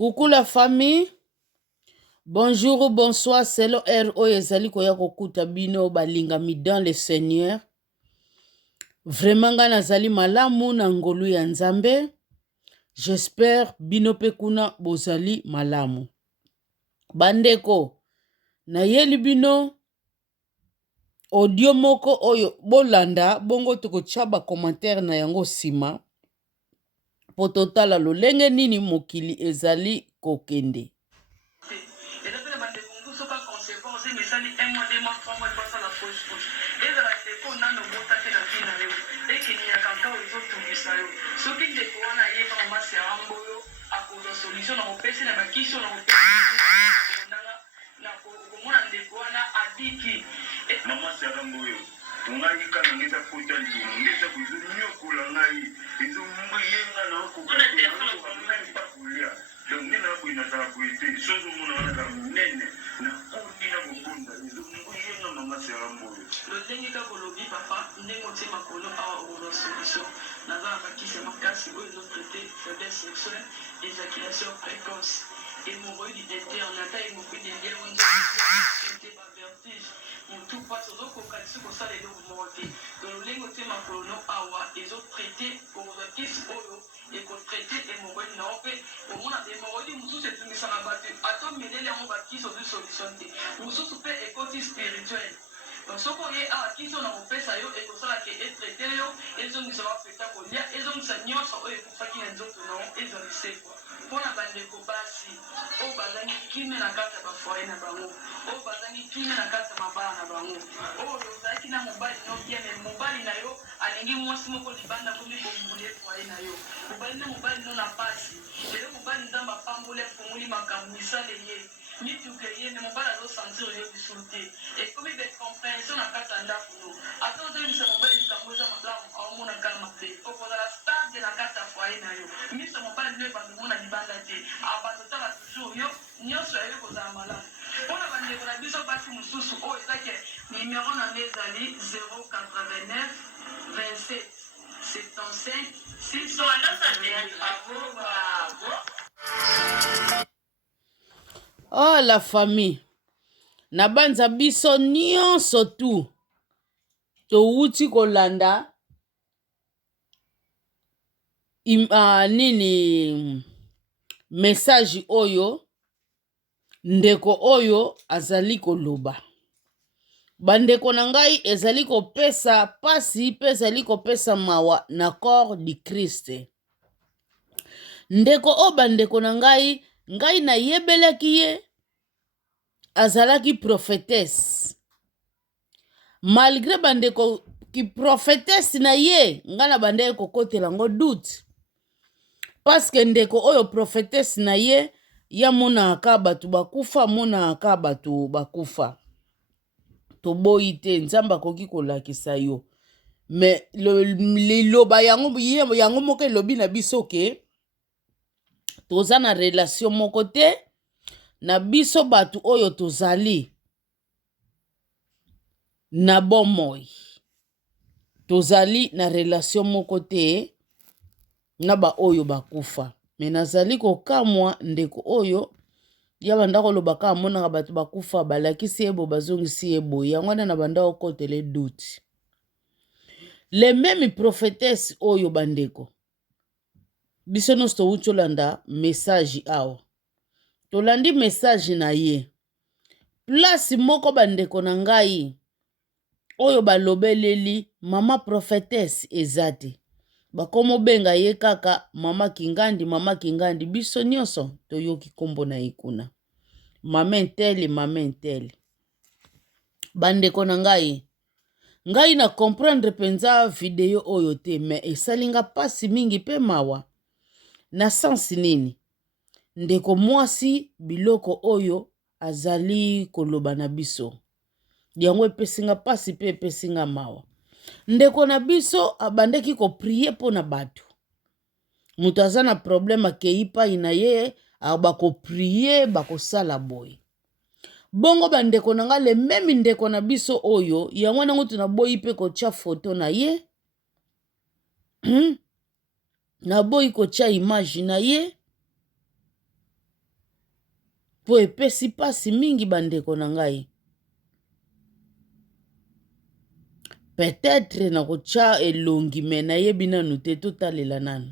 Coucou la famille. Bonjour ou bonsoir. C'est le R.O. Ezali koya kokuta bino balingami dans le Seigneur. Vraiment nga nazali malamu na ngolu ya Nzambe. J'espère bino pe kuna bozali malamu. Bandeko, na yeli bino audio moko oyo bolanda bongo toko chaba commentaire na yango sima. Po totala lolenge nini mokili ezali kokende. Éjaculation précoce, hémorroïde interne, hémorroïde interne, vertige, mon tout passe aux autres occasions pour ça les deux monter. Dans le lingot de ma colono awa, les autres traités pour le kiss oyo et pour traiter hémorroïde non fait. Au moins hémorroïde, nous c'est tout ça la battue. Attends, mais les gens qui sont une solution. Nous sommes super écotis spirituel. Donc ce qu'on est à qui sont dans le pays ça yo et pour ça qui est traité yo, ils ont mis ça va faire pour lui, ils ont mis ça nion ça eux pour ça qui les autres non, ils ont mis ça. Pour la bande de Kobasi, au bazani qui met la carte à foyer na bango, au bazani qui met la carte à mabara na bango, au lozaki na mobile non bien mais mobile na yo, alingi mwasi moko libanda komi bombule foyer na yo, mobile non na pasi, et le mobile ndamba pambule fumuli makamisa le ye. Ni tu créer mais mon bal à sentir yo bisulté et comme il est compréhension na kata ndafu no attends de ça mon bal il kamoza mabla au mona kalma pe au pour la stade de la kata foyer na yo mi ça mon bal ne ba mona libanda te abato ta toujours yo nyoso yo ko za mala ona bande ko na biso basi mususu o ezake numéro na nezali 089 27 75 600 Oh la famille, na banza biso nyonso tu touti kolanda nini message oyo ndeko oyo azali koloba. Bandeko na ngai ezali kopesa pasi pe ezali kopesa mawa na corps di Christ. Ndeko o bandeko na ngai na yebelaki ye azalaki prophétesse. Malgré bandeko ki prophétesse na ye nga na bandeko kokotela ngo doute. Parce que ndeko oyo prophétesse na ye ya mona aka batu bakufa mona aka batu bakufa. Toboyi te Nzamba koki kolakisa yo. Mais liloba yango moko elobi na biso ke toza na relation moko te na biso batu oyo tozali na bomoi. Tozali na relation moko te na ba oyo bakufa. Mais nazali kokamwa ndeko oyo ya banda koloba ka monaka batu bakufa balakisi ebo bazongisi ebo yango na banda okotele doute. Les mêmes prophétesses oyo bandeko biso nyonso touti olanda message awa tolandi message na ye place moko bandeko na ngai oyo balobeleli mama prophétesse eza te bakomo benga ye kaka mama kingandi biso nyonso toyoki kombo na ye kuna mama intele bandeko na ngai na comprendre penza video oyo te mais esalinga pasi mingi pe mawa na sens nini ndeko mwasi biloko oyo azali koloba na biso yango epesinga pasi pe epesinga mawa. Ndeko na biso abandeki ko prier po na batu mutu aza na problème akei pai na ye bako prier bako sala boy. Bongo bandeko na nga le meme ndeko na biso oyo yango nango tunaboyi pe kotia foto na ye naboyi kotia image na ye po epesi pasi mingi bandeko na ngai. Peut-être na kocha elongi me nayebi nanu te totalela nanu.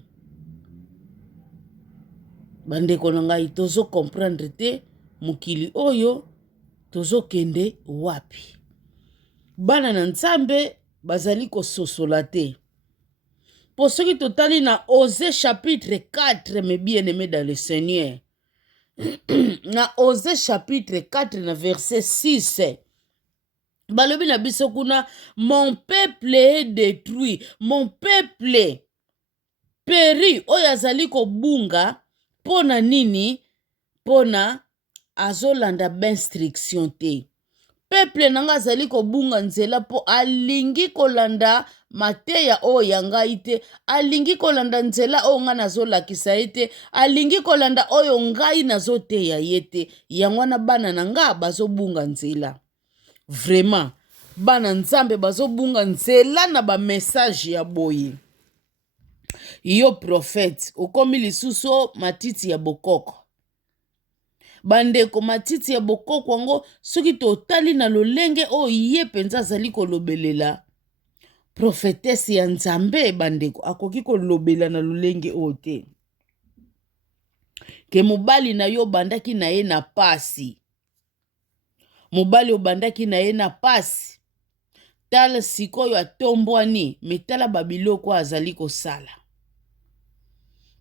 Bandeko na ngai tozo comprendre te mukili oyo tozo kende wapi. Bana na Nzambe bazali kososola te. Pour ceux qui totali na Osée chapitre 4, mes bien-aimés dans le Seigneur. Na Osée chapitre 4 na verset 6. Balobi na biso kuna, mon peuple est détruit, mon peuple périt. Oyo azali kobunga pona nini? Pona azolanda instruction te. Peuple nanga azali kobunga nzela po alingi kolanda mateya oyo ya ngai te, alingi kolanda nzela oyo nga nazolakisa ye te, alingi kolanda oyo ngai nazoteya ye te. Yango wana bana na nga bazobunga nzela. Vraiment, bana Nzambe bazobunga nzela na ba message ya boye. Yo prophète, okomi lisusu matiti ya bokoko. Bandeko matiti ya bokoko wango soki totali na lolenge o ye penza azali kolobelela. Prophétesse ya Nzambe bandeko akoki kolobela na lolenge o te. Ke mobali na yo bandaki na ye na pasi. Mobali obandaki na ye na pasi. Tala sikoyo atombwani metala babiloko azali kosala.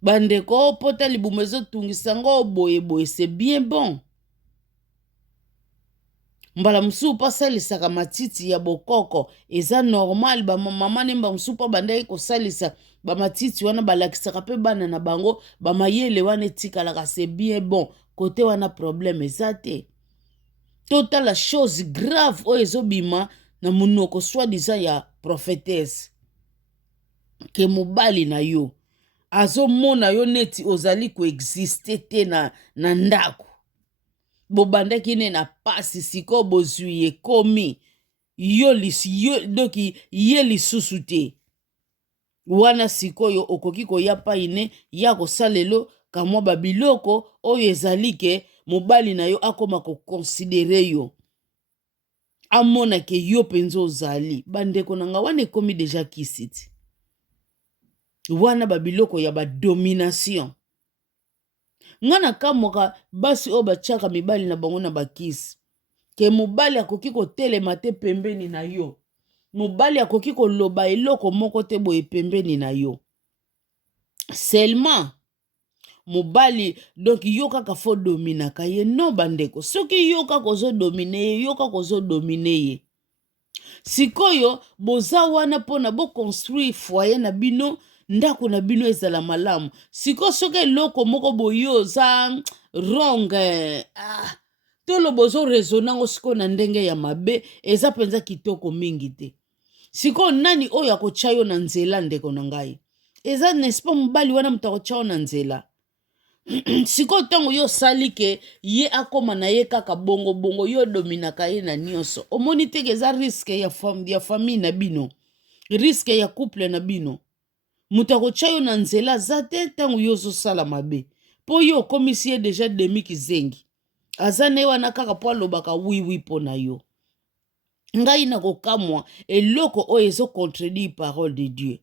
Bandeko pota libumu ezotungisa ngo boye boye c'est bien bon. Mbala musu pasalisaka matiti ya bokoko eza normal ba mama nemba musu pa bandaki kosalisa ba matiti wana balakisaka pe bana na bango ba mayele wana etikalaka c'est bien bon. Kote wana problème eza te. Tota la chose grave oyo ezobima na munoko soi-disant ya prophétesse. Ke mobali na yo azomona yo neti ozali koexiste te na ndako. Bobandaki ne na pasi siko bozwi ekomi yo doki ye lisusu te. Wana sikoyo okoki koya paine ya kosalelo kamwa babiloko oyo ezali ke mobali na yo akoma kokonsidere yo. Amona ke yo penzo ozali. Bandeko nanga wana ekomi deja kisiti. Wana babiloko ya ba domination. Ngana kamoka basi o bachaka mibali na bango na bakisi. Ke mobali akoki kotelema te pembeni na yo. Mobali akoki koloba eloko moko te boye pembeni na yo. Seulement mobali donc yo kaka fo dominaka ye no bandeko. Soki yo kaka kozo domine ye, yo kaka kozo domine ye. Sikoyo boza wana pona bo construire foyer na bino, ndako na bino ezala malamu. Siko soki eloko moko boyo za wrong tolo bozo rezonango siko na ndenge ya mabe eza penza kitoko mingi te. Siko nani oyo akochayo na nzela ndeko na ngai? Eza nespa mobali wana mutakochayo na nzela. Siko tango yo sali ke ye akoma na ye kaka bongo bongo yo dominaka ye na nyonso. Omoni teke eza riske ya famille na bino. Riske ya couple na bino. Mutakochayo na nzela zate tango yo zo sala mabe. Po yo komisi ye deja demi kizengi. Azane wana kaka po alobaka oui po na yo. Ngai na kokamwa eloko oyo ezo contredire parole de Dieu.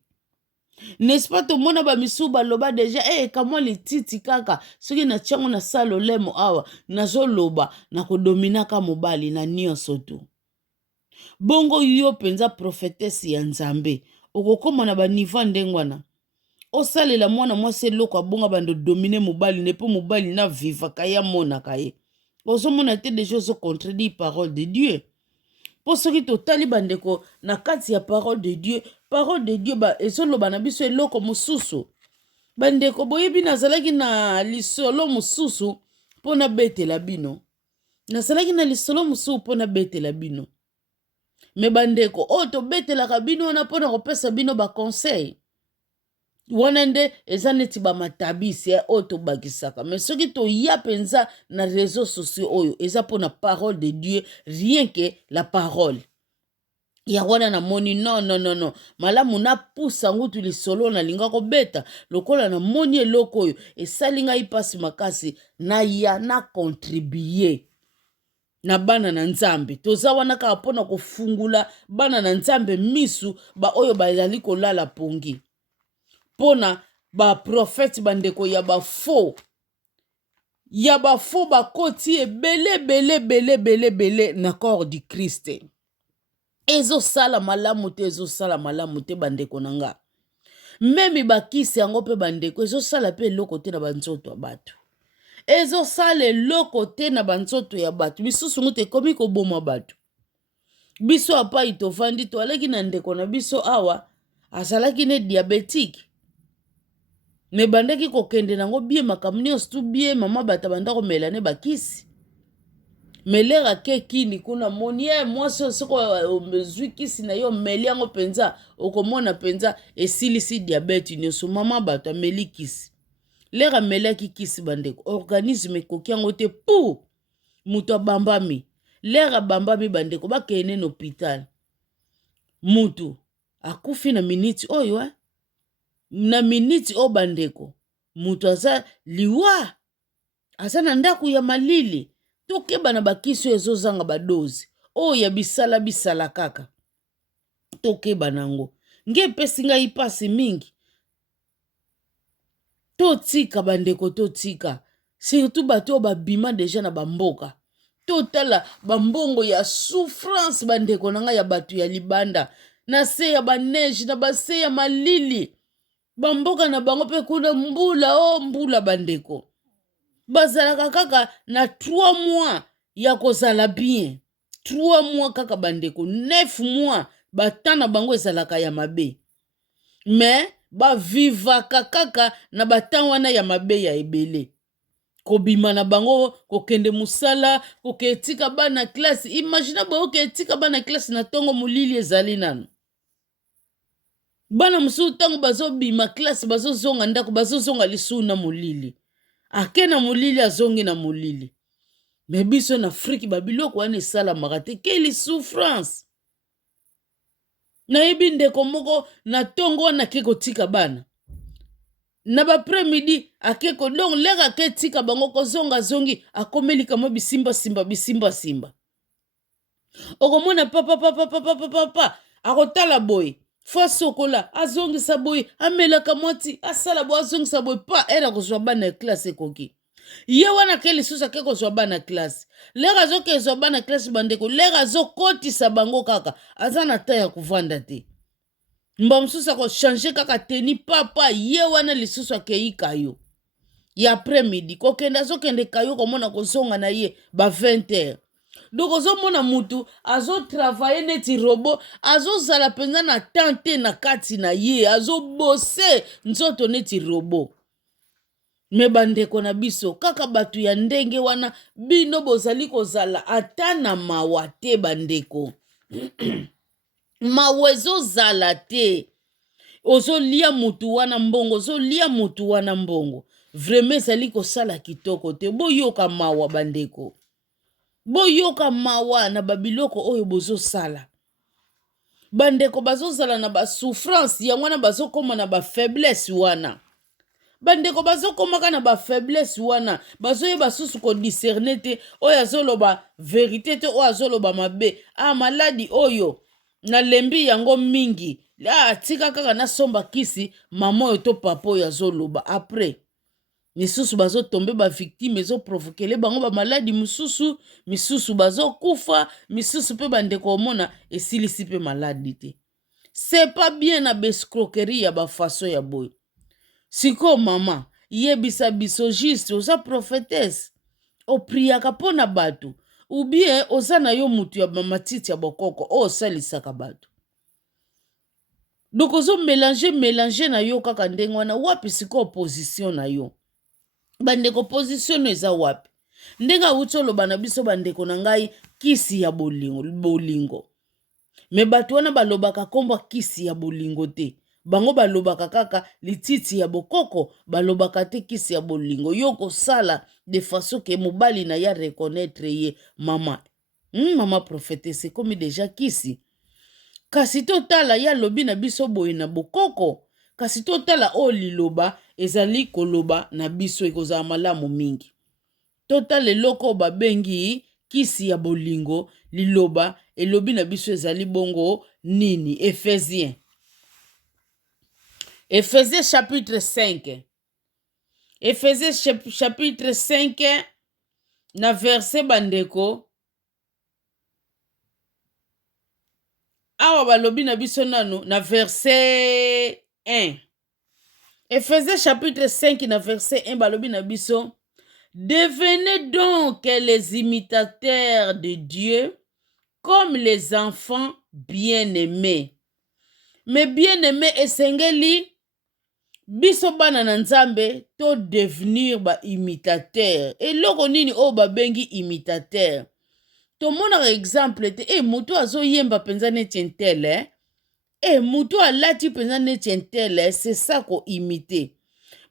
N'est-ce pas to mona ba misuba loba deja kamwa lititi kaka soki na tiango na salo lemo awa nazo loba na kodominaka mobali na nyonso tu. Bongo yo penza prophétesse ya Nzambe okokoma na ba niveau ndengwana. Osalela mwana mwasi eloko abonga bando dominer mobali ne po mobali na viva kaya mona kaye. Ozomona te deja zo contredire parole de Dieu. Po soki totali bandeko na kati ya parole de Dieu ba ezoloba na biso eloko mususu. Bandeko boyebi nazalaki na lisolo mususu pona betela bino. Nazalaki na lisolo mususu pona betela bino. Me bandeko o to betela bino wana pona kopesa bino ba conseil. Wana nde eza neti ba matabisi o to bakisaka. Mais soki to ya penza na réseaux sociaux oyo eza pona parole de Dieu, rien que la parole. ya wana na moni non malamu na pusa ngutu lisolo na linga kobeta lokola na moni eloko oyo esali ngai mpasi makasi na ya na contribuer na bana na nzambe toza wana kaka mpona kofungula bana na nzambe misu baoyo bazali kolala pongi mpona baprofete bandeko ya bafo bakoti ebele na corps du Christ. Ezosala malamu te bandeko na nga. Memi bakisi yango pe bandeko ezosala pe eloko te na banzoto ya bato. Ezosala eloko te na banzoto ya bato. Bisusu ngo te komi koboma bato. Biso apa itovandi to aleki na ndeko na biso awa azalaki ne diabétique. Me bandeki kokende nango bie makambo nyonso tu bie mama bata bandako melane bakisi. Melera ke kini kuna moni mwasi soko omezwi kisi na yo meli yango penza okomona penza esilisi diabete nyonso mama bato ameli kisi. Lera melaki kisi bandeko organisme ekoki yango te pou mutu abambami. Lera bambami bandeko bakene na hôpital. Mutu akufi na miniti oyo na miniti o bandeko mutu aza liwa aza na ndaku ya malili. Tokeba na bakisi ezozanga badozi oyo ya bisala kaka tokeba nango nge pesi ngai pasi mingi totika bandeko totika surtout bato babima deja na bamboka totala bambongo ya souffrance bandeko na ngai ya bato ya libanda na se ya baneige na base ya malili bamboka na bango pe kuna mbula bandeko bazalaka kaka na 3 mois ya kozala bien 3 mois kaka bandeko 9 mois batana bango ezalaka ya mabe me bavivaka kaka na batanga wana ya mabe ya ebele kobima na bango kokende musala koketika bana klase imagina boyo ketika bana klase na tongo molili ezali nano bana musu tango bazobima klase bazozonga ndako bazozonga lisu na molili ake na molili azongi na molili me biso na Afrique babiloko wana esalamaka te keli souffrance nayebi ndeko moko na tongo wana ake kotika bana na bapremidi ake kodongo leka ake tika bango kozonga zongi akomeli kamo bisimba okomona papa akotala boye fwa sokola azongisa boye amelaka mwati asala boye azongisa boye pa era kozwa bana klase ekoki ye wana ke lisusu ake kozwa bana klase lera azokezwa bana klase bandeko lera azokotisa bango kaka aza na ta ya kovanda te mba mosusu akochange kaka teni papa ye wana lisusu akei kayo ya après-midi kokende azokende kayo komona kozonga na ye ba 20h donc ozomona mutu azotravaye neti robo azozala mpenza na tante na kati na ye azobose nzoto neti robo me bandeko na biso kaka bato ya ndenge wana bino bozali kozala ata na mawa te bandeko mawa ezozala te ozolia mutu wana mbongo vraiment ezali kosala kitoko te boyoka mawa bandeko boyoka mawa na babiloko oyo bozosala bandeko bazozala na basouffrance yango wana bazokoma na bafaiblesse wana bandeko bazokomaka na bafaiblesse wana bazoyeba susu kodiscerne te oyo azoloba verité te oyo azoloba mabe maladi oyo nalembi yango mingi atika kaka nasomba kisi mama oyo to papa oyo azoloba après misusu bazotombe bavictime ezoprovokele bango bamaladi misusu bazokufa misusu mpe bandeko omona esilisi mpe maladi te c'est pas bien na bescroquerie ya bafaso ya boye siko mama yebisa biso juste oza prophétesse opriaka mpo na bato ubie oza na yo mutu ya matiti ya bokoko oyo osalisaka bato donc ozomélange na yo kaka ndenge wana wapi siko opposition na yo bandeko position eza wapi ndenge awuti oloba na biso bandeko na ngai kisi ya bolingo me bato wana balobaka kombo kisi ya bolingo te bango balobaka kaka lititi ya bokoko balobaka te kisi ya bolingo yo kosala de façon ke mobali na ya reconnaître ye mama mama prophétesse komi deja kisi kasi totala ya lobi na biso boye na bokoko kasi totala o liloba ezali koloba na biso ekozala malamu mingi totala eloko babengi kisi ya bolingo liloba elobi na biso ezali bongo nini Éphésiens chapitre 5 Éphésiens chapitre 5 na verset bandeko awa balobi na biso nanu na verset 1 Éphésiens chapitre 5 na verset 1 balobi na biso devenez donc les imitateurs de Dieu comme les enfants bien-aimés. Mais bien-aimés esengeli biso bana na nzambe to devenir ba imitateur. Eloko nini o babengi imitateur. Tomonaka exemple te mutu azoyemba penza neti ntele mutu alati penza neti ntele c'est ça ko imiter.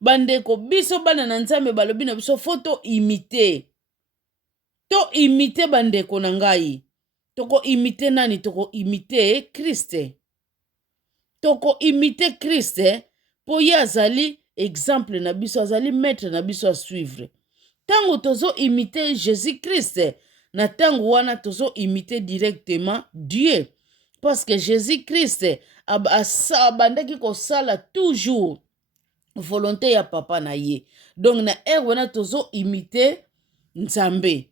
Bandeko biso bana na nzambe balobi na biso fo to imiter bandeko na ngai toko imiter nani toko imiter Christe toko imiter Christe po ye azali exemple na biso azali maître na biso a suivre tango tozo imiter Jésus Christ na tango wana tozo imiter directement Dieu parce que Jésus Christ abandaki kosala toujours volonté ya papa na ye donc na wana tozo imiter Nzambe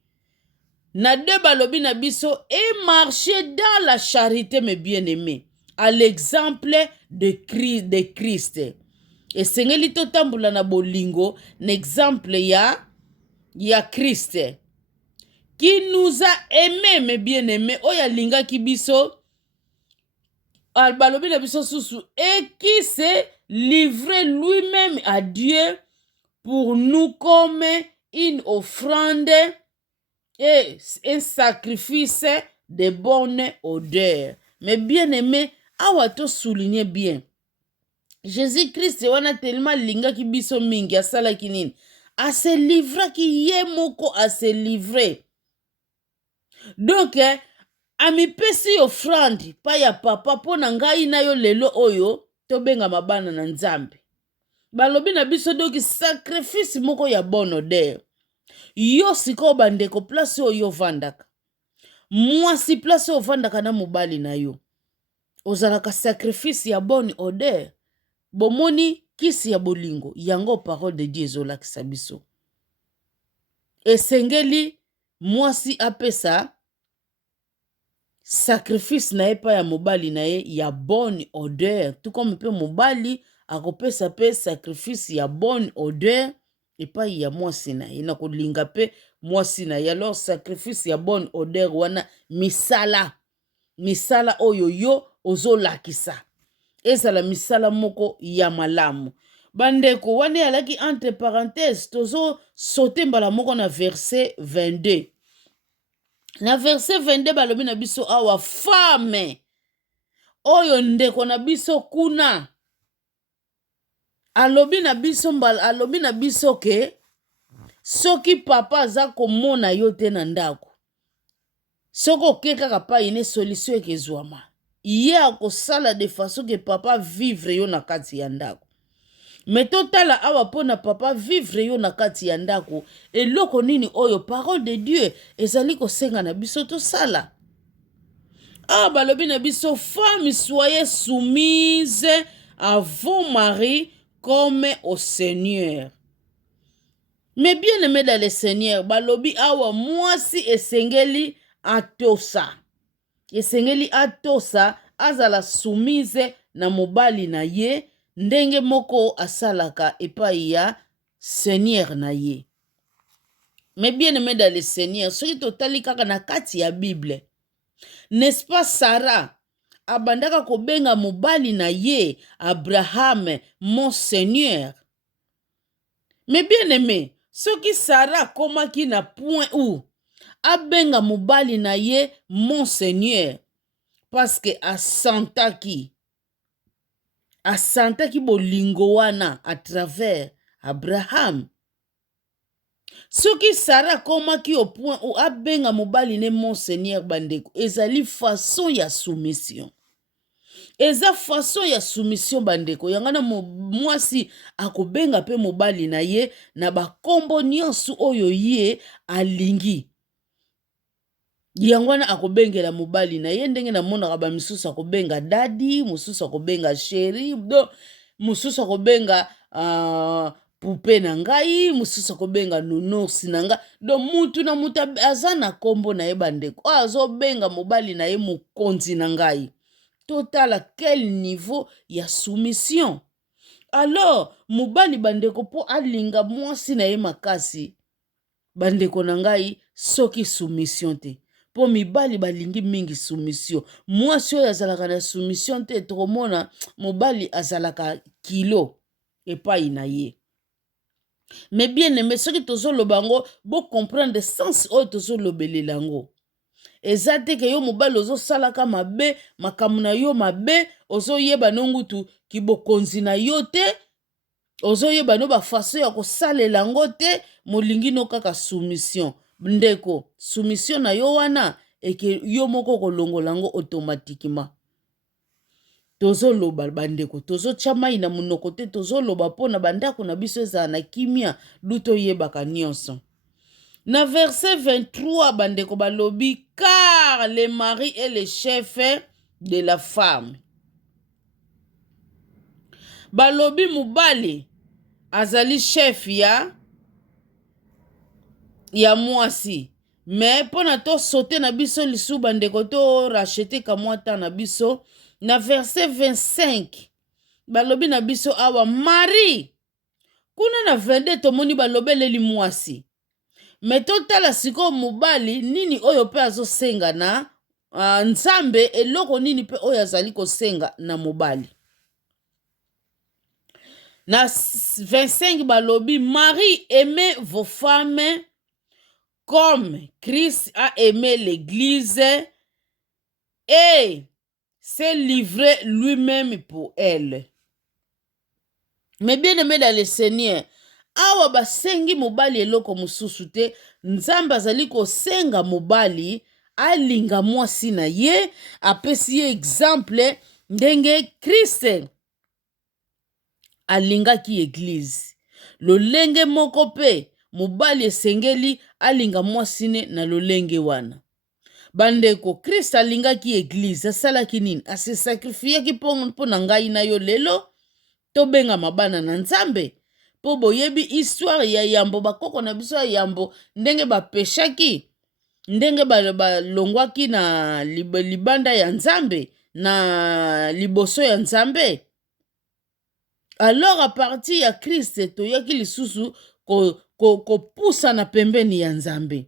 na de balobi na biso et marcher dans la charité mes bien-aimés à l'exemple de Christ esengeli totambola na bolingo na exemple ya Christ qui nous a aimés mes bien-aimés oyo alingaki biso balobi na biso susu et qui s'est livré lui-même à Dieu pour nous comme une offrande et un sacrifice de bonne odeur. Mais bien aimé, awa to souligner bien. Jésus-Christ wana tellement lingaki biso mingi asalaki nini? A se livrer ki ye moko a se livrer. Donc, amipesi offrande pa ya papa po na ngai na yo lelo oyo to benga mabana na Nzambe. Balobi na biso doki sacrifice moko ya bonne odeur. Yo siko bandeko place oyo vandaka mwasi place oyo vandaka na mobali na yo ozalaka sacrifice ya bonne odeur bomoni kisi ya bolingo yango parole de Dieu ezolakisa biso esengeli mwasi apesa sacrifice na ye pa ya mobali na ye ya bonne odeur tout comme pe mobali akopesa pe sacrifice ya bonne odeur epai ya mwasi na ye na kolinga pe mwasi na ye alors sacrifice ya bonne odeur wana misala oyo yo ozolakisa ezala misala moko ya malamu bandeko wana alaki entre parenthèses tozo sauter mbala moko na verset 22 na verset 22 balobi na biso awa femme oyo ndeko na biso kuna alobi na biso ke soki papa aza komona yo te na ndako soki oke kaka pai ne solution ekezwama ye akosala de façon ke papa vivre yo na kati ya ndako me totala awa mpona papa vivre yo na kati ya ndako eloko nini oyo parole de Dieu ezali kosenga na biso tosala awa balobi na biso femme soyez soumise à vos maris comme au Seigneur. Mais bien aimé dans le Seigneur, balobi awa mwasi esengeli atosa. Esengeli atosa azala soumise na mobali na ye ndenge moko asalaka epai ya Seigneur na ye. Mais bien aimé dans le Seigneur, soki totali kaka na kati ya Bible, n'est-ce pas Sarah abandaka kobenga mobali na ye Abraham mon Seigneur. Mais bien aimé, soki Sarah komaki na point où abenga mobali na ye mon Seigneur parce que asantaki bolingo wana à travers Abraham. Soki Sarah komaki au point où abenga mobali ne mon Seigneur bandeko ezali façon ya soumission. eza façon ya soumission bandeko yangana mwasi akobenga pe mobali na ye na bakombo nyonso oyo ye alingi yango wana akobengela mobali na ye ndenge namonaka bamisusu akobenga dadi mosusu akobenga sheri do mosusu akobenga pupe na ngai mosusu akobenga nonosi na ngai do mutu na mutu aza na kombo na ye bandeko oyo azobenga mobali na ye mokonzi na ngai totala quel niveau ya soumission alors mobali bandeko mpo alinga mwasi na ye makasi bandeko na ngai soki soumission te mpo mibali balingi mingi soumission mwasi oyo azalaka na soumission te tokomona mobali azalaka kilo epai na ye mais bien aimé soki tozoloba yango bocomprendre sens oyo tozolobelela yango eza te ke yo mobali ozosalaka mabe makambo na yo mabe ozoyeba nongutu kibokonzi na yo te ozoyeba no bafaso ya kosalela yango te molingi no kaka soumission ndeko soumission na yo wana eke yo moko kolongola yango automatiquement tozoloba bandeko tozotya mai na monoko te tozoloba mpo na bandako na biso ezala na kimia du toyebaka nyonso na verset 23 bandeko balobi car le mari est le chef de la femme balobi mobali azali chef ya mwasi me mpona tosote na biso lisu bandeko torachete kamwa ta na biso na verset 25 balobi na biso awa mari kuna na 22 tomoni balobeleli mwasi me totala sikoyo mobali nini oyo mpe azosenga na nzambe eloko nini mpe oyo azali kosenga na mobali na 25 balobi Marie aimez vos femmes comme Christ a aimé l'église et s'est livré lui-même pour elle. Mais bien aimé dans le Seigneur, awa basengi mobali eloko mosusu te nzambe azali kosenga mobali alinga mwasi na ye apesi ye exemple ndenge Christ alingaki eglize lolenge moko pe mobali esengeli alinga mwasi ne na lolenge wana bandeko Christ alingaki eglize asalaki nini asesakrifiyaki mpo na ngai na yo lelo tobenga mabana na nzambe mpo boyebi histoire ya yambo bakoko na biso ya yambo ndenge bapeshaki ndenge balongwaki na libanda ya nzambe na liboso ya nzambe alors a partir ya Christ toyaki lisusu kopusa na pembeni ya nzambe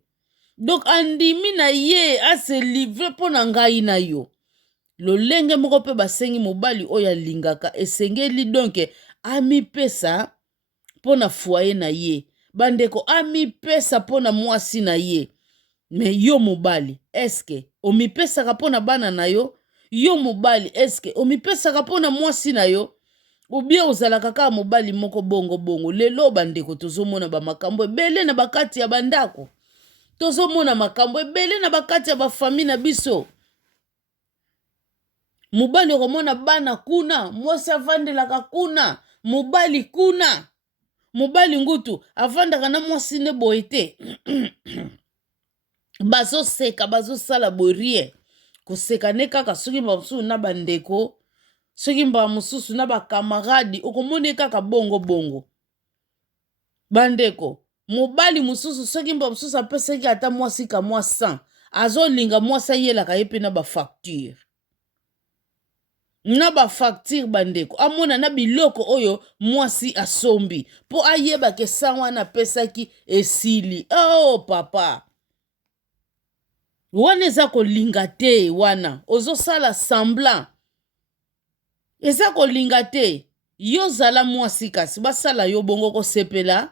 donc andimi na ye ase livre mpo na ngai na yo lolenge moko mpe basengi mobali oyo alingaka esengeli donke amipesa mpo na foye na ye bandeko amipesa mpo na mwasi na ye me yo mobali eske omipesaka mpo na bana na yo yo mobali eske omipesaka mpo na mwasi na yo ubie ozalaka kaka mobali moko bongo lelo bandeko tozomona bamakambo ebele na bakati ya bandako tozomona makambo ebele na bakati ya bafami na biso mobali okomona bana kuna mwasi avandelaka kuna mobali kuna mobali ngutu avandaka na mwasi ne boye te bazoseka bazosala borie koseka ne kaka soki mosusu na bandeko soki mbala mosusu na bakamaradi okomoni kaka bongo bandeko mobali mosusu soki mbala mosusu apesaki ata mwasi ka mwa 100 azolinga mwasi ayelaka ye mpe na bafacture bandeko amona na biloko oyo mwasi asombi mpo ayebaka esa wana apesaki esili oh papa wana eza kolinga te wana ozosala semblant eza kolinga te yo zala mwasi kasi basala yo bongo kosepela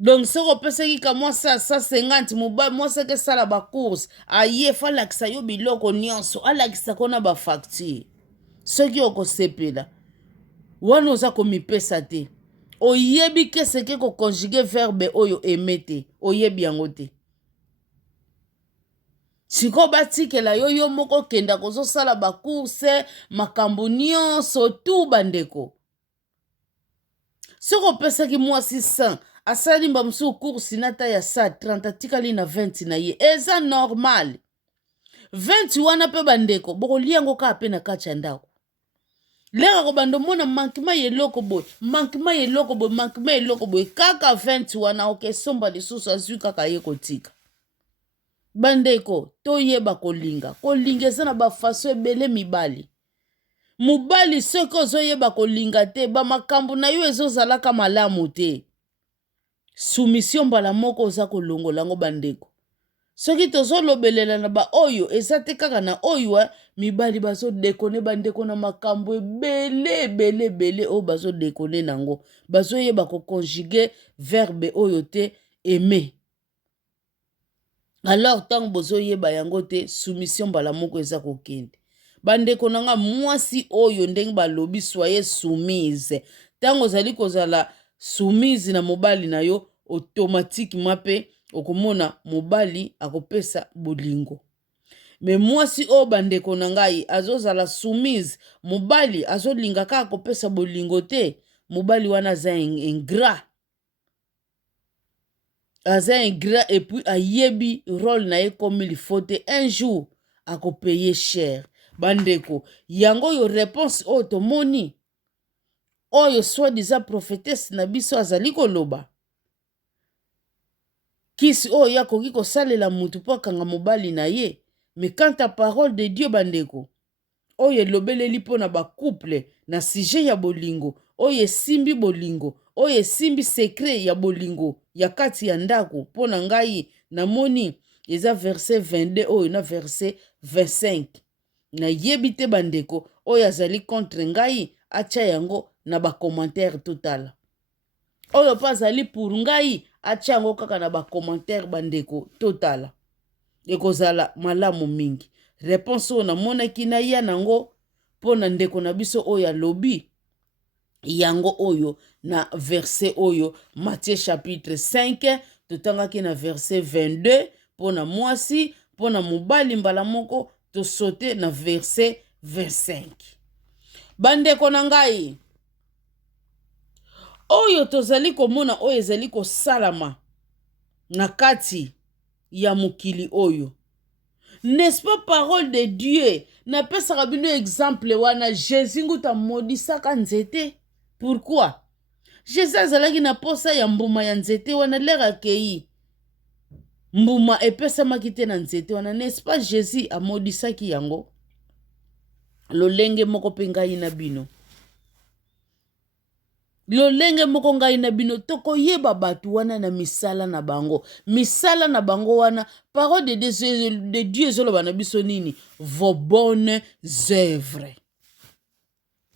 donc soki opesaki ka mwasi 150 mobali mwasi akesala bacourse aye fa alakisa yo biloko nyonso alakisa kona bafacture soki okosepela wana oza komipesa te oyebi keseke koconjuge verbe oyo eme te oyebi yango te siko batikela yo moko kenda kozosala bacourse makambo nyonso tu bandeko. Soko opesaki mwasi 100 asali mba mosusu course nata ya sa 30 atikali na 20 na ye eza normal. 20 wana mpe bandeko bokolia yango kaka mpe na kati ya ndako. Leka kobanda mona mankima yeloko boye kaka 20 wana okesomba lisusu azwi kaka ye kotika. Bandeko toyeba kolinga eza na bafaso ebele mibali. Mubali soki ozoyeba kolinga te bamakambo na yo ezozalaka malamu te. Soumission mbala moko oza kolongola yango bandeko. Soki tozolobelela na ba oyo eza te kaka na oyo mibali bazodekone bandeko na makambo ebele oyo bazodekone nango. Bazoyeba koconjuguer verbe oyo te aimer. Alors tango bozoyeba yango te soumission mbala moko eza kokende. Bandeko nanga mwasi oyo ndenge balobi soyez soumise. Tango ozali kozala soumise na mobali na yo automatiquement pe okomona mobali akopesa bolingo. Me mwasi oyo bandeko nangai azozala soumise mobali azolinga kaka akopesa bolingo te, mobali wana aza ingrat. Aza ingrat et puis ayebi rôle na ye comme il faut te, un jour akopaye cher. Bandeko yango yo réponse oyo tomoni oyo soi-disant prophétesse na biso azali koloba. Kisi oyo yakoki kosalela mutu po akanga mobali na ye. Mais quant à parole de Dieu bandeko oyo elobeleli mpo na bacouple na sujet ya bolingo oyo esimbi bolingo oyo esimbi secret ya bolingo ya kati ya ndako mpo na ngai namoni eza verset 22 oyo na verset 25. Na yebi te bandeko oyo azali contre ngai atia yango na bacommentaire totala. Oyo pa azali pour ngai atia yango kaka na bacommentaire bandeko totala. Ekozala malamu mingi. Réponse oyo namonaki na ya nango mpo na ndeko na biso oyo alobi yango oyo na verset oyo Matthieu chapitre 5 totangaki na verset 22 mpo na mwasi mpo na mobali mbala moko tosote na verset 25. Bandeko na ngai oyo tozali komona oyo ezali kosalama na kati ya mukili oyo. N'est-ce pas parole de Dieu? Na pesaka bino exemple wana Jésus nguta modisaka nzete. Pourquoi? Jésus azalaki na posa ya mbuma ya nzete wana lera kei. Mbuma epesamaki te na nzete wana. N'est-ce pas Jésus amodisaki yango? Lolenge moko pe ngai na bino. Lolenge moko ngai na bino tokoyeba batu wana na misala na bango. Misala na bango wana parole de Dieu ezoloba na biso nini? Vos bonnes œuvres.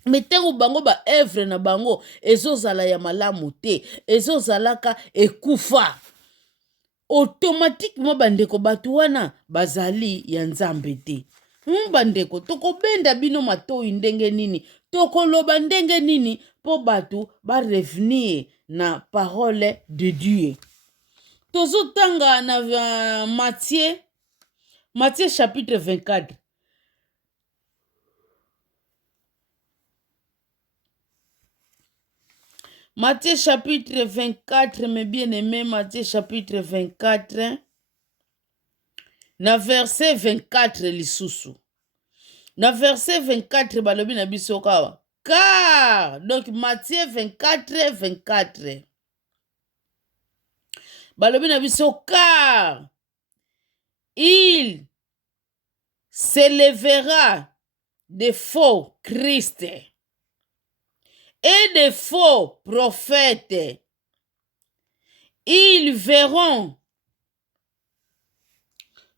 Metengo bango ba œuvre na bango ezozala ya malamu te, ezozalaka ekufa. Automatiquement bandeko batu wana bazali ya nzambe te. Bandeko tokobenda bino matoi ndenge nini, tokoloba ndenge nini po batu ba revenir na parole de Dieu. Tozotanga na Matthieu chapitre 24. Matthieu chapitre 24, mes bien-aimés, Matthieu chapitre 24, na verset 24 lisusu. Na verset 24 balobi na biso kawa. Car, donc Matthieu 24, 24. Balobi na biso car il s'élèvera de faux Christ et de faux prophètes. Ils verront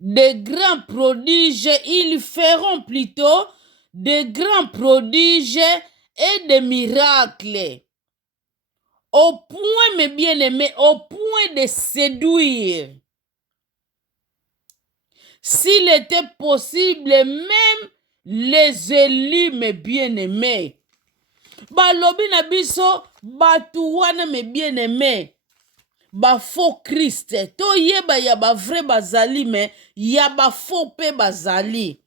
de grands prodiges, ils feront plutôt de grands prodiges et de miracles. Au point, mes bien-aimés, au point de séduire. S'il était possible, même les élus, mes bien-aimés. Balobi na biso, batu wana mes bien-aimés. ba faux Christ toyeba ya ba vrai bazali me ya ba faux pe bazali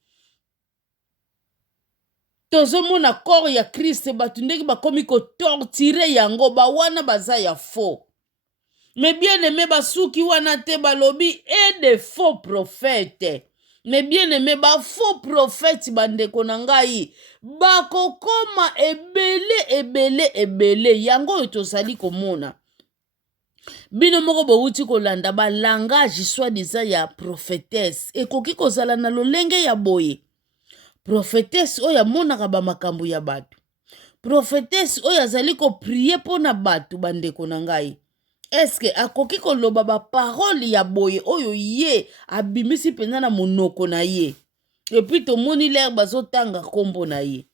tozomona corps ya Christ batu ndenge bakomi kotortire yango bawana baza ya faux. Mais bien aimé basuki wana te balobi et de faux prophètes. Mais bien aimé ba faux prophètes bandeko na ngai bakokoma ebele yango oyo tozali komona. Bino moko bowuti kolanda ba langage soi-disant ya prophétesse ekoki kozala na lolenge ya boye. Prophétesse oyo amonaka ba makambo ya batu. Prophétesse oyo azali ko prier pona batu bandeko na ngai. Eske akoki koloba ba parole ya boye oyo ye abimisi penza na monoko na ye. Epi tomoni lere bazotanga kombo na ye.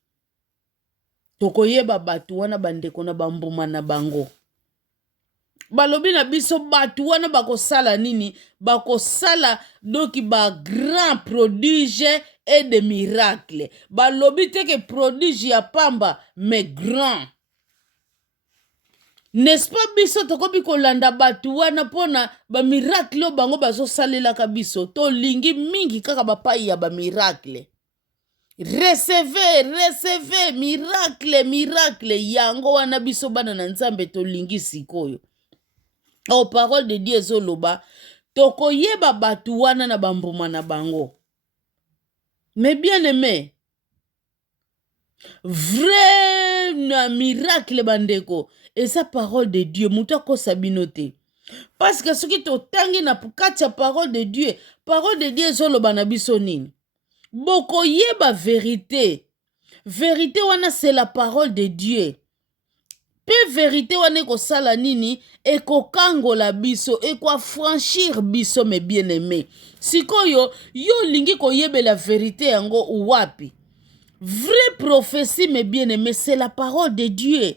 Tokoyeba batu wana bandeko na bambuma na bango. Balobi na biso batu wana bakosala nini? Bakosala doki ba grand prodige et de miracle. Balobi teke prodige ya pamba mais grand. N'est-ce pas biso tokobi kolanda batu wana pona ba miracle bango bazosalelaka biso to lingi mingi kaka bapai ya ba miracle. Recevez miracle yango wana biso bana na nzambe to lingi sikoyo. Au parole de Dieu ezoloba tokoyeba batu wana na bambuma na bango. Mais bien aimé, vrai na miracle bandeko et sa parole de Dieu muta ko sabinote. Parce que ce qui totangi na kati ya parole de Dieu ezoloba na biso nini? Boko yeba vérité. Vérité wana c'est la parole de Dieu. Pe vérité wana ekosala nini? Ekokangola biso, franchir biso mes bien-aimés. Sikoyo yo lingi koyebela vérité yango wapi? Vraie prophétie mes bien-aimés, c'est la parole de Dieu.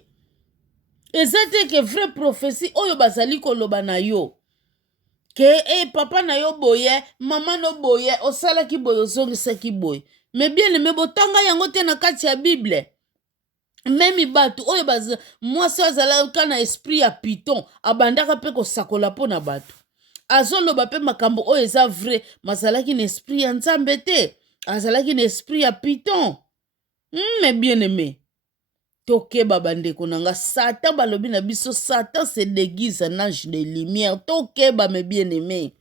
Et c'est que vraie prophétie oyo bazali koloba na yo. Que papa na yo boye, maman no boye, osala ki boye, ozongisa ki boye. Mais bien-aimé botanga yango te na kati ya Bible. Même batu oyo baza mwasi azalaka na esprit ya piton abandaka pe kosakola po na batu. Azoloba pe makambo oyo eza vrai, mazalaki na esprit ya nzambe te. Azalaki na esprit ya piton. Mais bien aimé, tokeba bandeko nanga Satan balobi na biso Satan se déguise en ange de lumière. Tokeba mes bien aimé.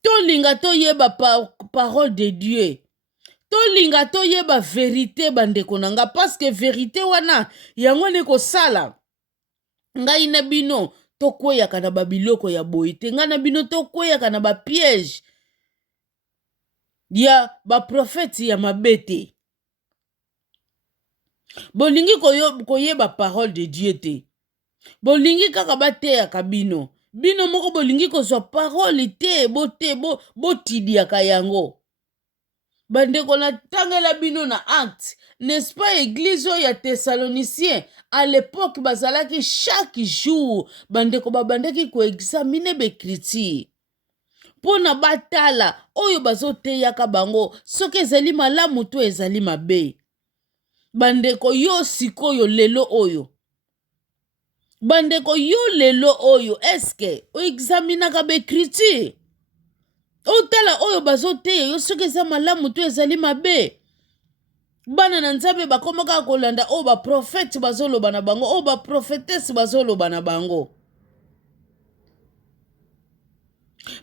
Tolinga toyeba parole de Dieu. Tolinga toyeba vérité bandeko nanga parce que vérité wana yango ne kosala ngai na bino tokweyaka na babiloko ya boye te ngai na bino tokweyaka na bapiège ya baprofete ya mabe te. Bolingi koyeba parole de Dieu te. Bolingi kaka bateyaka bino. Bino moko bolingi kozwa parole te botidiaka yango. Bandeko na tangela bino na acte. N'est-ce pas église ya Thessaloniciens? À l'époque bazalaki chaque jour bandeko babandaki ko examiner l'écriture. Pona batala oyo bazoteyaka bango soki ezali malamu to ezali mabe. Bandeko yo sikoyo lelo oyo. Bandeko yo lelo oyo eske o examinaka l'écriture? Otala oyo bazoteya yo soki eza malamu to ezali mabe. Bana na nzambe bakomaka kolanda oyo baprofete bazoloba na bango, oyo baprofetese bazoloba na bango.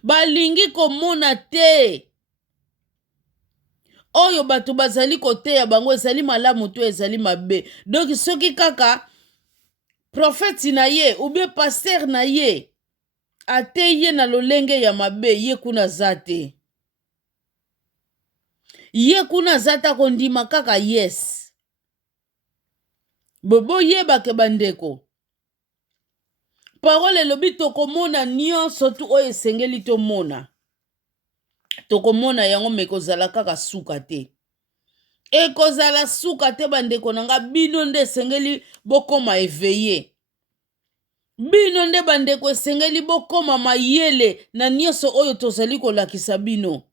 Balingi komona te oyo bato bazali koteya bango ezali malamu to ezali mabe. Donc soki kaka profete na ye ou bien pasteur na ye ateye na lolenge ya mabe ye kuna zate. Ye kuna zata kondima kaka yes. Bobo yeba ke bandeko. Parole lobi tokomona nyonso tu oyo esengeli tomona. Tokomona yango mekozala kaka suka te. Ekozala suka te bandeko nanga bino nde esengeli bokoma éveillé. Bino nde bandeko esengeli bokoma mayele na nyonso oyo tozali kolakisa bino.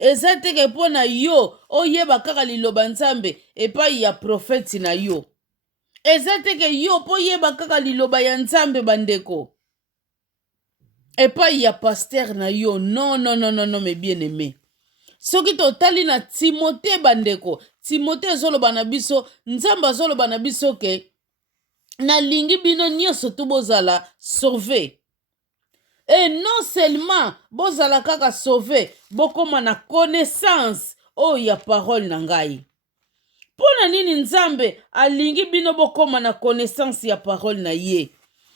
Eza teke mpona yo oyeba kaka liloba nzambe epai ya profeti na yo. Eza teke yo po yeba kaka liloba ya nzambe bandeko. epai ya paster na yo. Non, non, non, non, non, mes bien-aimés. Soki totali na Timote bandeko, Timote azoloba na biso, Nzambe azoloba na biso ke nalingi bino nyonso tu bozala sauvé. Et non seulement bozala kaka sauvé, bokoma na connaissance oyo ya parole na ngai. Pona nini Nzambe alingi bino bokoma na connaissance ya parole na ye?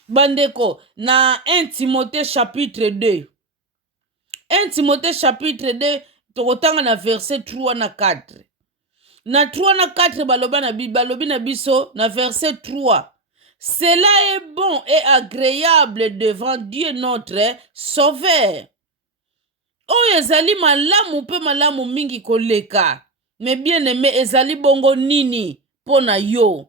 Bandeko, na 1 Timothée chapitre 2. 1 Timothée chapitre 2, tokotanga na verset 3 na 4. Na 3 na 4 balobi na biso na verset 3. Cela est bon et agréable devant Dieu notre Sauveur. Oyo ezali malamu pe malamu mingi koleka. Mais bien aimé, ezali bongo nini pona yo?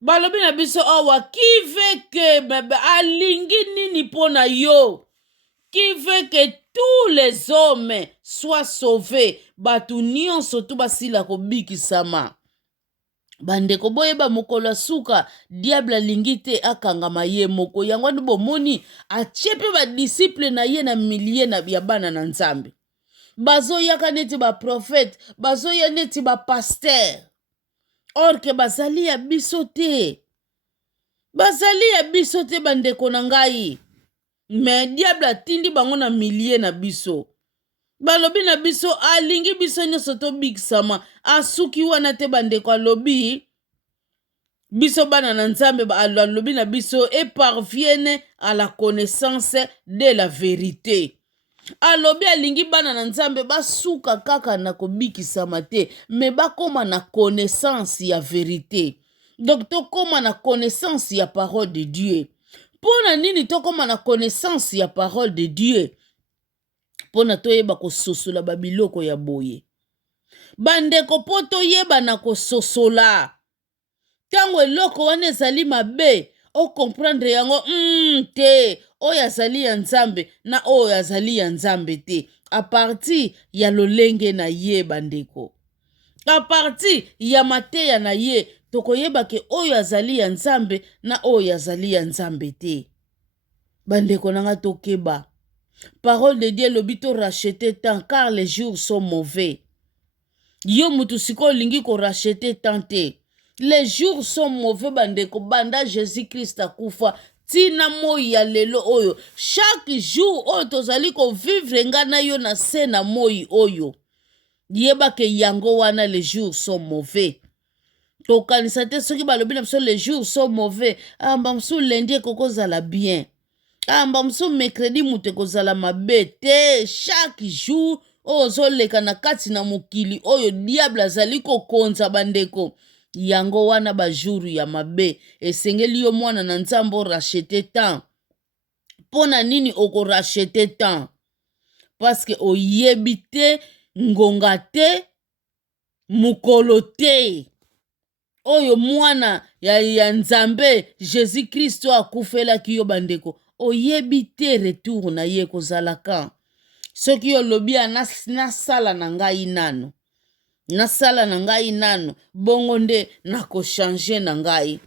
Balobi na biso awa, qui veut que alingi nini pona yo? Qui veut que tous les hommes soient sauvés? Batu nyonso tu basila kobikisama. Bandeko boyeba mokolo suka diable alingi te akangama ye moko. Yango wana bomoni atie pe badisiple na ye na milie na ya bana na Nzambe. Bazoyaka neti baprofete, bazoya neti bapaster. Or ke bazali ya biso te. Bazali ya biso te bandeko na ngai. Mais diable atindi bango na milie na biso. Balobi na biso alingi biso nyonso tobikisama. Asuki wana te bandeko alobi. Biso bana na Nzambe alobi na biso et parvienne à la connaissance de la vérité. Alobi alingi bana na Nzambe basuka kaka na kobikisama te, mais bakoma na connaissance ya vérité. Donc tokoma na connaissance ya parole de Dieu. Pona nini tokoma na connaissance ya parole de Dieu? Pona toyeba kososola babiloko ya boye. Bandeko po toyeba na kososola. Tango eloko wana ezali mabe, o comprendre yango te, oyo azali ya Nzambe na oyo azali ya Nzambe te. A partir ya lolenge na ye bandeko. A partir ya mateya na ye, tokoyeba ke oyo azali ya Nzambe na oyo azali ya Nzambe te. Bandeko nanga tokeba. Parole de Dieu lobi to racheter temps car les jours sont mauvais. Yo mutu siko lingi ko racheter temps te. Les jours sont mauvais bandeko. Banda Jésus-Christ akufa tina moi ya lelo oyo. Chaque jour oyo tozali ko vivre nga na yo na se na moi oyo. Yeba ke yango wana les jours sont mauvais. Tokanisa te soki balobi na biso les jours sont mauvais. Mbamsu lundi kokozala bien. Mbamsu mercredi mutu kozala mabe te. Chaque jour ozoleka na kati na mokili oyo diable azali kokonza bandeko. Yango wana ba jour ya mabe. Esengeli yo mwana na Nzambe rachete temps. Pona nini oko rachete temps? Parce que oyebi te, ngonga te, mukolo te. Oyo mwana ya Nzambe Jésus Christ akufela ki yo bandeko. Oyebi te retour na ye kozalaka. Soki yo lobi nasala na ngai nano. Nasala na ngai nano. Bongo nde nako changer na ngai.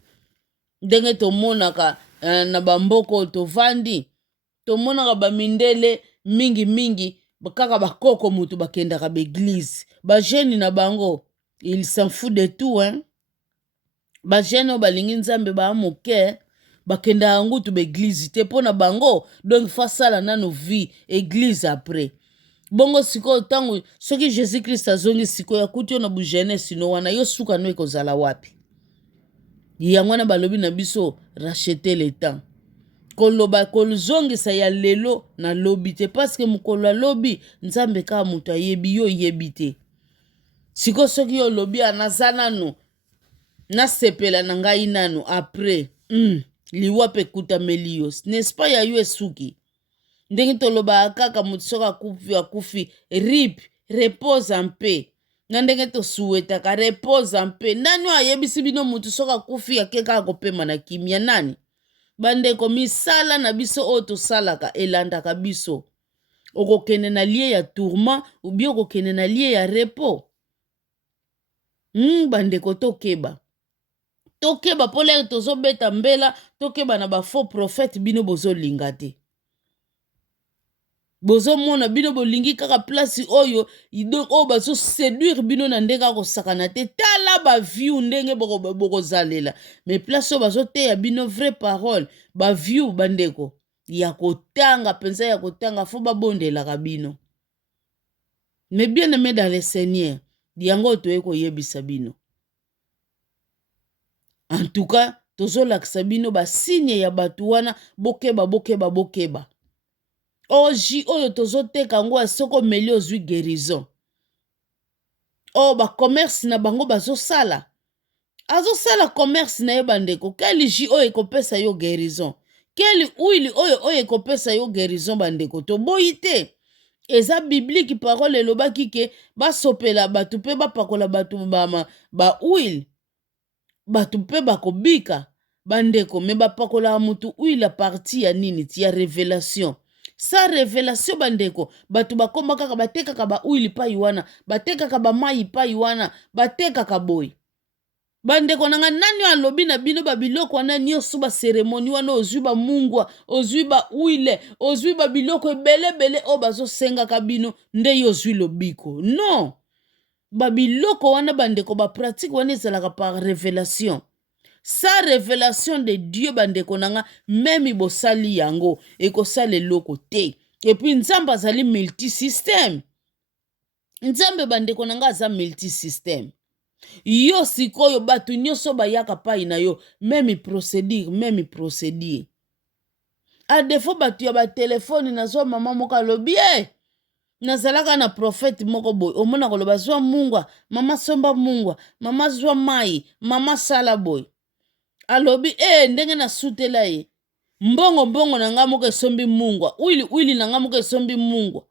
Ndenge tomonaka na bamboko tovandi. Tomonaka bamindele mingi kaka bakoko mutu bakendaka beglise. Ba jeune na bango, il s'en fout de tout hein. Ba jeune balingi Nzambe ba moke bakenda ngutu beglise te pona bango. Donc fasala nano vie église après. Bongo siko tangu soki Jésus Christ azongi siko ya kuti na bu jeunesse no wana yo suka no ekozala wapi. Yango na balobi na biso racheter le temps. Koloba kolzongisa ya lelo na lobi te parce que mukolo lobi Nzambe ka mutu ayebi yo yebi te. Siko soki yo lobi anazana no na sepela na ngai nano après liwa pe kutameli yo. N'est-ce pas ya yo esuki? Ndenge toloba kaka mutu soka kufi rip repose en paix. Na ndenge to souhaitaka repose en paix. Nani ayebisi bino mutu soka kufi akeka kopema na kimia nani? Bandeko misala na biso oyo tosalaka elandaka biso. Okokende na lie ya tourment ou bien okokende na lie ya repos. Bandeko tokeba. Tokeba pole tozobeta mbela, tokeba na ba faux prophète bino bozolinga te. bozomona bino bolingi kaka place oyo donc oyo bazoséduire bino na ndenge akosakana te tala baview ndenge bokozalela mais place oyo bazoteya bino vraie parole baview bandeko ya kotanga mpenza ya kotanga fo babondelaka bino. Mais bien aimé dans le Seigneur yango toye koyebisa bino en tout cas tozolakisa bino basigne ya bato wana bokeba oji oyo tozoteka ngo asoko meli ozwi guérison o bacommerce na bango bazosala commerce na ye bandeko keli ji oyo ekopesa yo guérison keli uili oyo ekopesa yo guérison bandeko toboyi te eza biblique parole elobaki ke basopela bato mpe bapakola bato uili bato mpe bakobika bandeko me bapakolaka mutu uili a parti ya nini ti ya révélation sa révélation bandeko bato bakoma kaka batekaka bauili pai wana batekaka bamai pai wana batekaka boye bandeko nanga nani alobi na bino babiloko wana nyonso baseremoni wana ozwi bamungwa ozwi bauile ozwi babiloko ebelebele oyo bazosengaka bino nde yo ozwi lobiko non babiloko wana bandeko bapratike wana ezalaka par révélation sa révélation de Dieu bandeko nanga meme bosali yango ekosala eloko te epuis nzambe azali multisystème nzambe bandeko nanga aza multisystème yo sikoyo bato nyonso bayaka pai na yo meme procédure a défaut bato ya batelefone nazwa mama moko alobi nazalaka na prophète moko boye omona koloba zwa mungwa mama somba mungwa mama zwa mai mama sala boye alobi ndenge nasutela ye mbongo na nga moko esombi mungwa uili na nga moko esombi mungwa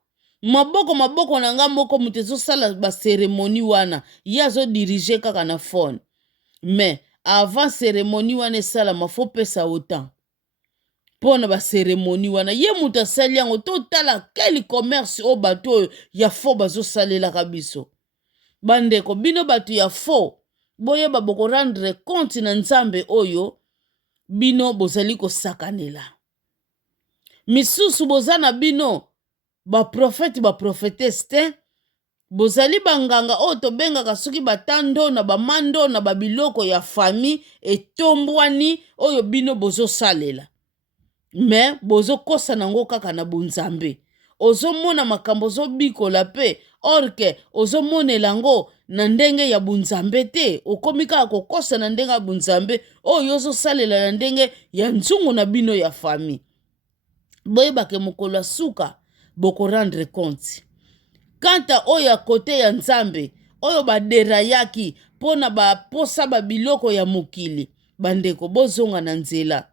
maboko na nga moko moto ezosala baseremoni wana ye azodirige kaka na fone mais avant seremoni wana esalama fo pesa autant mpo na baseremoni wana ye moto asali yango totala keli commerce oyo bato oyo ya fo bazosalelaka biso bandeko bino bato ya fo boyeba bokorendre compte na nzambe oyo bino bozali kosakanela misusu boza na bino baprofete baprofetese te bozali banganga oyo tobengaka soki batando na bamando na babiloko ya fami etombwani oyo bino bozosalela me bozokosa nango kaka na bunzambe ozomona makambo ozobikola mpe orke ozomonela yango na ndenge ya bunzambe te okomi kaka kokosa na ndenge ya bunzambe oyo ozosalela na ndenge ya nzungu na bino ya fami boyebake mokolo ya suka bokorendre compte kanta oyo ya kote ya nzambe oyo baderayaki mpo na baposa babiloko ya mokili bandeko bozonga na nzela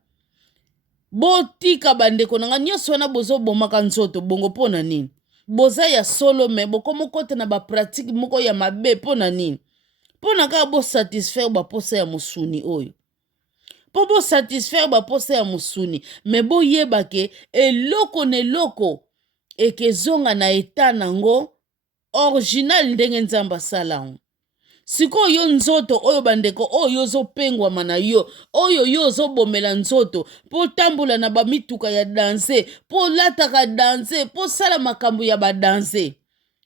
botika bandeko nanga nyonso wana bozobomaka nzoto bongo mpo na nini boza ya solo me bokomokota na bapratike moko ya mabe mpo na nini mpo na kaka bosatisfaire baposa ya mosuni oyo mpo bosatisfaire baposa ya mosuni me boyebake eloko na eloko ekezonga na eta nango original ndenge nzambe asala yango sikoyo yo nzoto oyo bandeko oyo ozopengwama na yo oyo yo ozobomela nzoto mpo tambola na bamituka ya danse mpo lataka danse mpo sala makambo ya badanse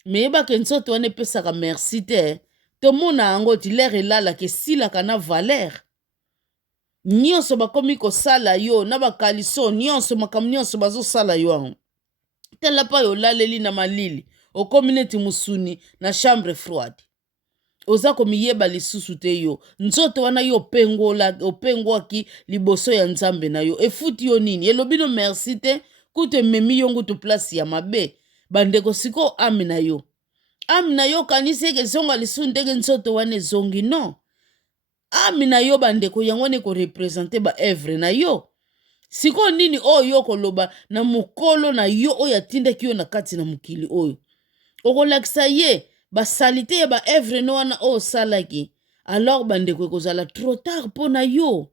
meyebake nzoto wana epesaka merci te tomona yango ti lere elalaka esilaka na valer nyonso bakomi kosala yo na bakaliso nyonso makambo nyonso bazosala yo yango tala pa yo olaleli na malili okomi neti musuni na chambre froide oza komiyeba lisusu te yo nzoto wana yo opengwaki liboso ya nzambe na yo efuti yo nini elobi no merci te kutu ememi yo ngutu place ya mabe bandeko siko ame na yo kanisi eke ezonga lisusu ndenge nzoto wana ezongi no ame na yo bandeko yango wana ekorepresente baevre na yo siko nini oyo yo koloba na mokolo na yo oyo atindaki yo na kati na mokili oyo okolakisa ye basalite ya baevre no wana oyo osalaki alors bandeko ekozala trop tard mpo na yo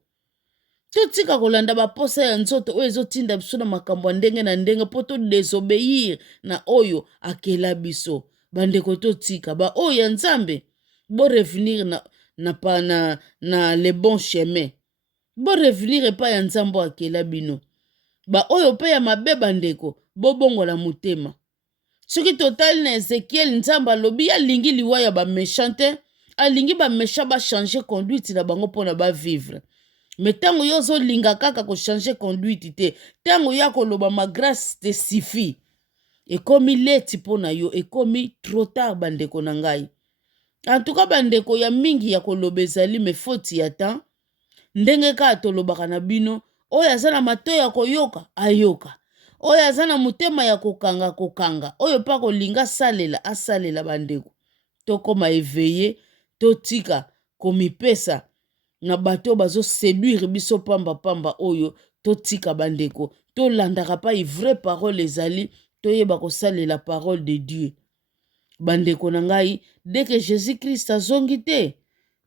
totika kolanda baposa ya nzoto oyo ezotinda biso na makambo ya ndenge na ndenge mpo todesobéir na oyo akela biso bandeko totika baoyo ya nzambe borevenir na le bon chemin borevenir epai ya nzambe oyo akela bino ba oyo mpe ya mabe bandeko bobongola motema. Soki totali na Ezekiel Nzambe alobi alingi liwa ya baméchant te, alingi baméchant bachange conduite na bango mpona bavivre. Me ntango yo ozolinga kaka kochange conduite te, ntango ya koloba ma grâce te suffit, ekomi leti mpona yo, ekomi trop tard bandeko na ngai. En tout cas bandeko ya mingi ya koloba ezali me foti ya temps, ndenge kaka tolobaka na bino, oyo aza na matoyi ya koyoka ayoka, oyo aza na motema ya kokanga kokanga, oyo mpa kolinga asalela bandeko. Tokoma eveye, totika komipesa na bato bazoséduire biso pamba oyo, totika bandeko, tolandaka pa ivraie parole ezali, toyeba kosalela parole de Dieu. Bandeko na ngai, dès que Jésus-Christ azongi te,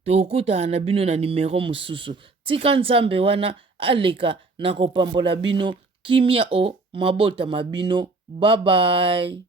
tokutana na bino na numero mosusu. Tika Nzambe wana aleka na kopambola bino, kimia o mabota mabino. Bye bye.